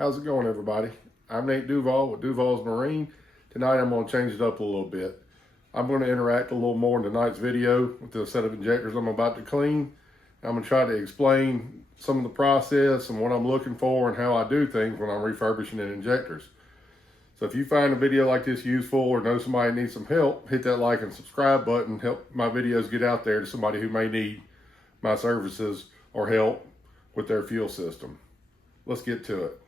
How's it going, everybody? I'm Nate Duval with Duval's Marine. Tonight I'm going to change it up a little bit. I'm going to interact a little more in tonight's video with the set of injectors I'm about to clean. I'm going to try to explain some of the process and what I'm looking for and how I do things when I'm refurbishing in injectors. So if you find a video like this useful or know somebody needs some help, hit that like and subscribe button. Help my videos get out there to somebody who may need my services or help with their fuel system. Let's get to it.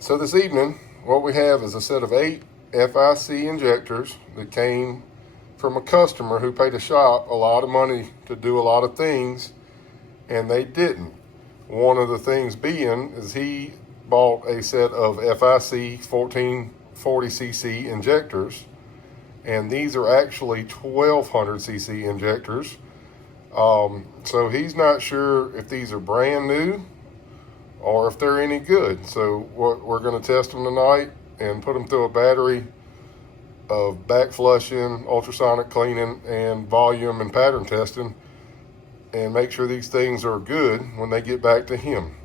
So this evening, what we have is a set of 8 FIC injectors that came from a customer who paid a shop a lot of money to do a lot of things, and they didn't. One of the things being is he bought a set of FIC 1440cc injectors, and these are actually 1200cc injectors. So he's not sure if these are brand new or if they're any good. So we're going to test them tonight and put them through a battery of back flushing, ultrasonic cleaning, and volume and pattern testing, and make sure these things are good when they get back to him.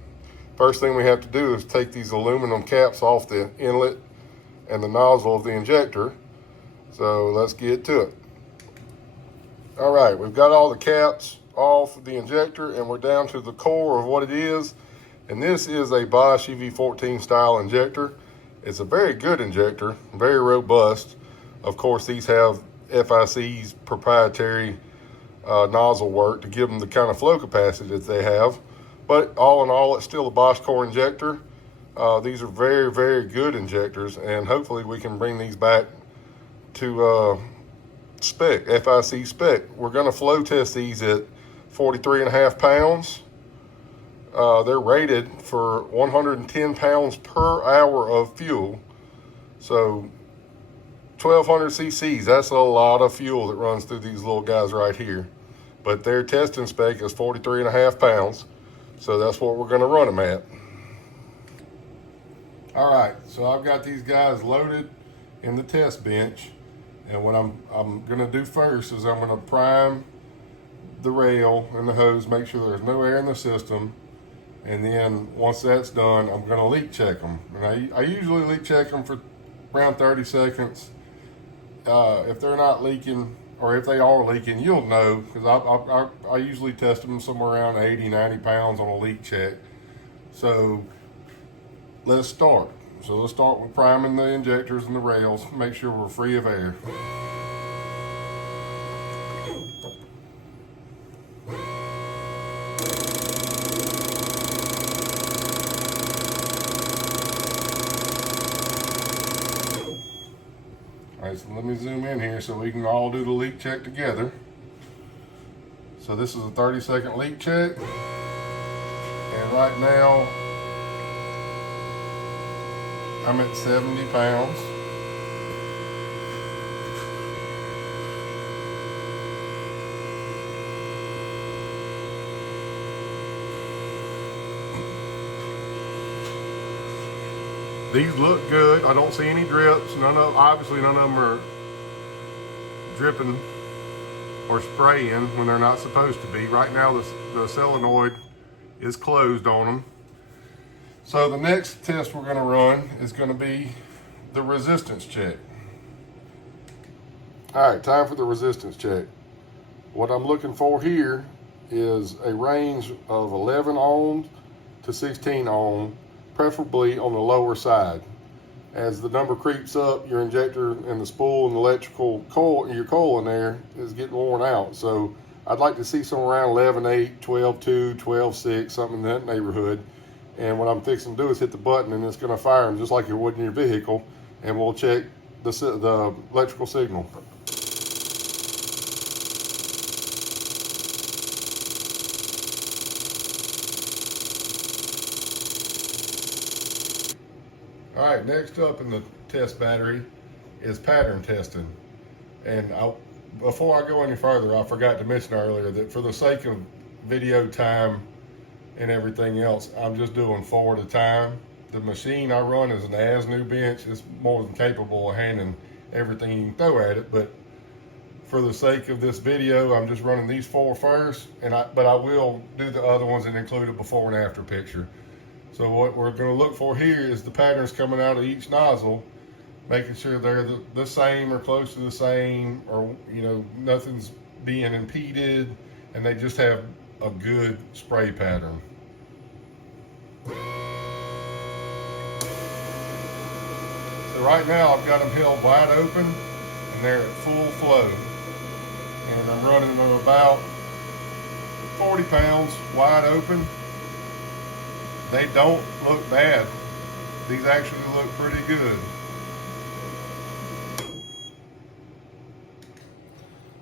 First thing we have to do is take these aluminum caps off the inlet and the nozzle of the injector. So let's get to it. All right, we've got all the caps off the injector and we're down to the core of what it is. And this is a Bosch EV14 style injector. It's a very good injector, very robust. Of course, these have FIC's proprietary nozzle work to give them the kind of flow capacity that they have. But all in all, it's still a Bosch core injector. These are very, very good injectors, and hopefully we can bring these back to spec, FIC spec. We're going to flow test these at 43.5 pounds. They're rated for 110 pounds per hour of fuel. So 1200 cc's, that's a lot of fuel that runs through these little guys right here. But their testing spec is 43.5 pounds. So that's what we're going to run them at. All right, so I've got these guys loaded in the test bench. And what I'm going to do first is I'm going to prime the rail and the hose, make sure there's no air in the system. And then once that's done, I'm going to leak check them. And I usually leak check them for around 30 seconds. If they're not leaking, or if they are leaking, you'll know, because I usually test them somewhere around 80, 90 pounds on a leak check. So let's start. So let's start with priming the injectors and the rails, make sure we're free of air. All right, so let me zoom in here so we can all do the leak check together. So this is a 30-second leak check. And right now, I'm at 70 pounds. These look good. I don't see any drips. Obviously none of them are dripping or spraying when they're not supposed to be. Right now the solenoid is closed on them. So the next test we're going to run is going to be the resistance check. All right, time for the resistance check. What I'm looking for here is a range of 11 ohms to 16 ohms, preferably on the lower side. As the number creeps up, your injector and the spool and the electrical coil, your coil in there, is getting worn out. So I'd like to see somewhere around 11.8, 12.2, 12.6, something in that neighborhood. And what I'm fixing to do is hit the button and it's going to fire them just like you would in your vehicle, and we'll check the electrical signal. All right, next up in the test battery is pattern testing. And before I go any further, I forgot to mention earlier that for the sake of video time and everything else, I'm just doing 4 at a time. The machine I run is an as-new bench. It's more than capable of handling everything you can throw at it, but for the sake of this video, I'm just running these 4 first, but I will do the other ones and include a before and after picture. So what we're going to look for here is the patterns coming out of each nozzle, making sure they're the same or close to the same, or nothing's being impeded, and they just have a good spray pattern. So right now I've got them held wide open and they're at full flow, and I'm running them about 40 pounds wide open. They don't look bad. These actually look pretty good.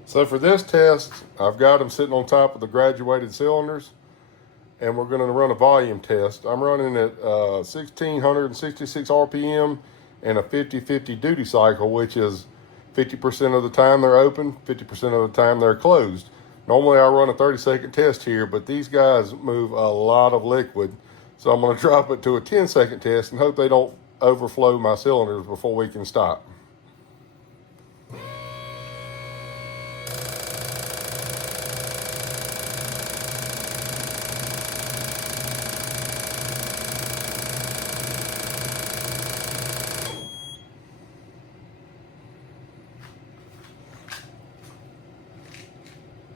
So for this test, I've got them sitting on top of the graduated cylinders, and we're going to run a volume test. I'm running at 1666 RPM and a 50-50 duty cycle, which is 50% of the time they're open, 50% of the time they're closed. Normally I run a 30-second test here, but these guys move a lot of liquid, so I'm going to drop it to a 10-second test and hope they don't overflow my cylinders before we can stop.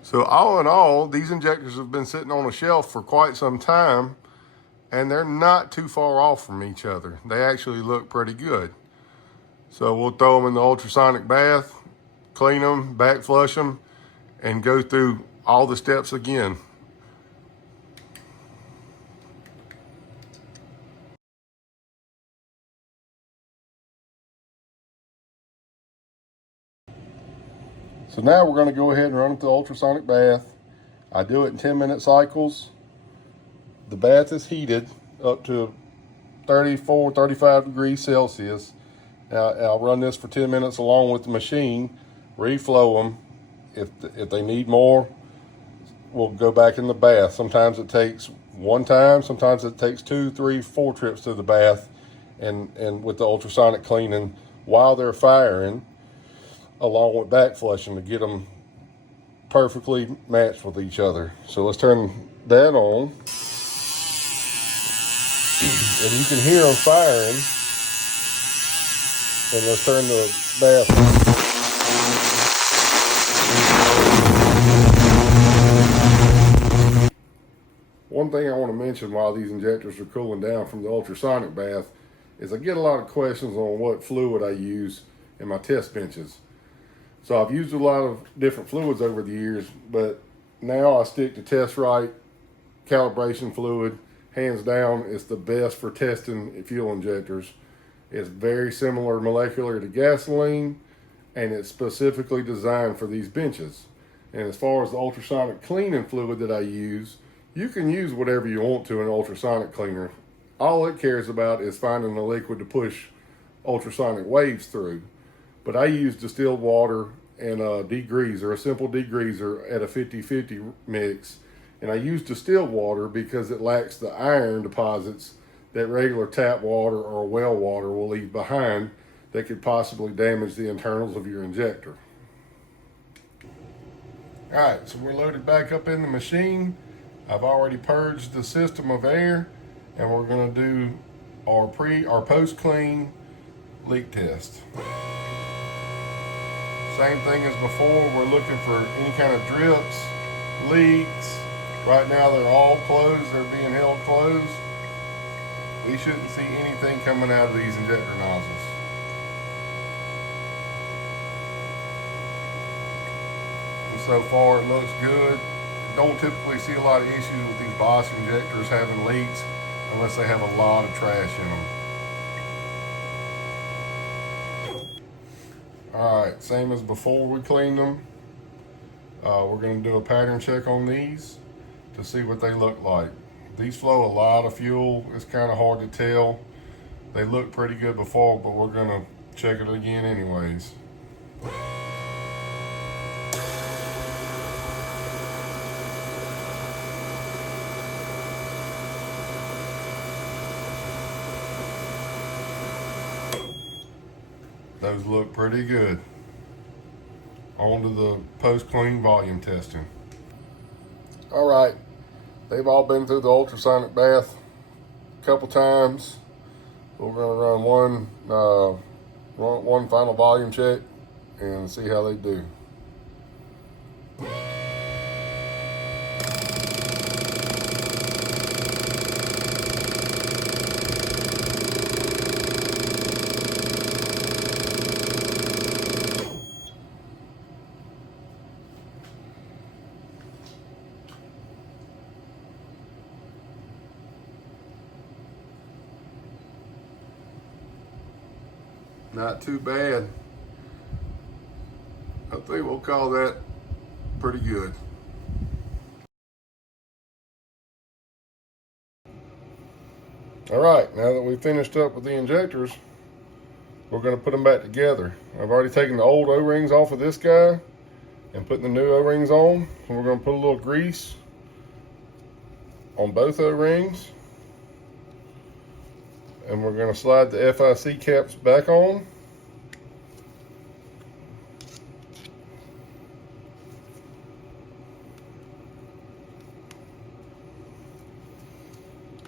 So all in all, these injectors have been sitting on a shelf for quite some time, and they're not too far off from each other. They actually look pretty good. So we'll throw them in the ultrasonic bath, clean them, back flush them, and go through all the steps again. So now we're going to go ahead and run it through the ultrasonic bath. I do it in 10-minute cycles. The bath is heated up to 34, 35 degrees Celsius. Now, I'll run this for 10 minutes along with the machine, reflow them. If they need more, we'll go back in the bath. Sometimes it takes one time, sometimes it takes 2, 3, 4 trips to the bath, and with the ultrasonic cleaning while they're firing, along with back flushing to get them perfectly matched with each other. So let's turn that on. And you can hear them firing. And let's turn the bath on. One thing I want to mention while these injectors are cooling down from the ultrasonic bath is I get a lot of questions on what fluid I use in my test benches. So I've used a lot of different fluids over the years, but now I stick to Test Right calibration fluid. Hands down, it's the best for testing fuel injectors. It's very similar molecular to gasoline, and it's specifically designed for these benches. And as far as the ultrasonic cleaning fluid that I use, you can use whatever you want to in an ultrasonic cleaner. All it cares about is finding a liquid to push ultrasonic waves through. But I use distilled water and a degreaser, a simple degreaser at a 50-50 mix. And I use distilled water because it lacks the iron deposits that regular tap water or well water will leave behind that could possibly damage the internals of your injector. All right, so we're loaded back up in the machine. I've already purged the system of air, and we're gonna do our post-clean leak test. Same thing as before, we're looking for any kind of drips, leaks. Right now they're all closed, they're being held closed. We shouldn't see anything coming out of these injector nozzles. And so far it looks good. Don't typically see a lot of issues with these Bosch injectors having leaks unless they have a lot of trash in them. Alright, same as before we cleaned them. We're going to do a pattern check on these to see what they look like. These flow a lot of fuel. It's kind of hard to tell. They look pretty good before, but we're going to check it again anyways. Those look pretty good. On to the post-clean volume testing. All right, they've all been through the ultrasonic bath couple times. We're gonna run one final volume check and see how they do. Not too bad. I think we'll call that pretty good. All right, now that we've finished up with the injectors, we're going to put them back together. I've already taken the old O-rings off of this guy and putting the new O-rings on. And we're going to put a little grease on both O-rings. And we're going to slide the FIC caps back on.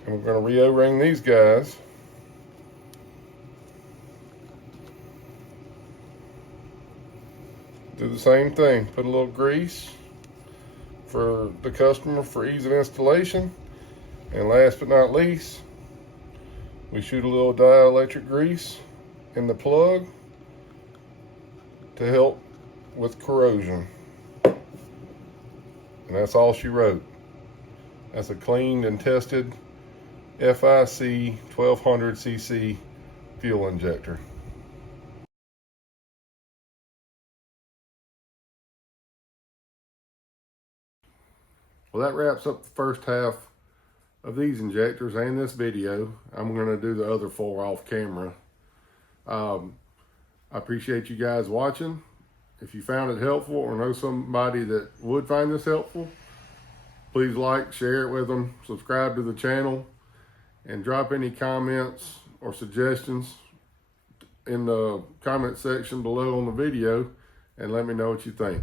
And we're going to re-O-ring these guys. Do the same thing. Put a little grease for the customer for ease of installation. And last but not least, we shoot a little dielectric grease in the plug to help with corrosion. And that's all she wrote. That's a cleaned and tested FIC 1200cc fuel injector. Well, that wraps up the first half of these injectors and this video. I'm going to do the other 4 off camera. I appreciate you guys watching. If you found it helpful or know somebody that would find this helpful, please like, share it with them, subscribe to the channel, and drop any comments or suggestions in the comment section below on the video and let me know what you think.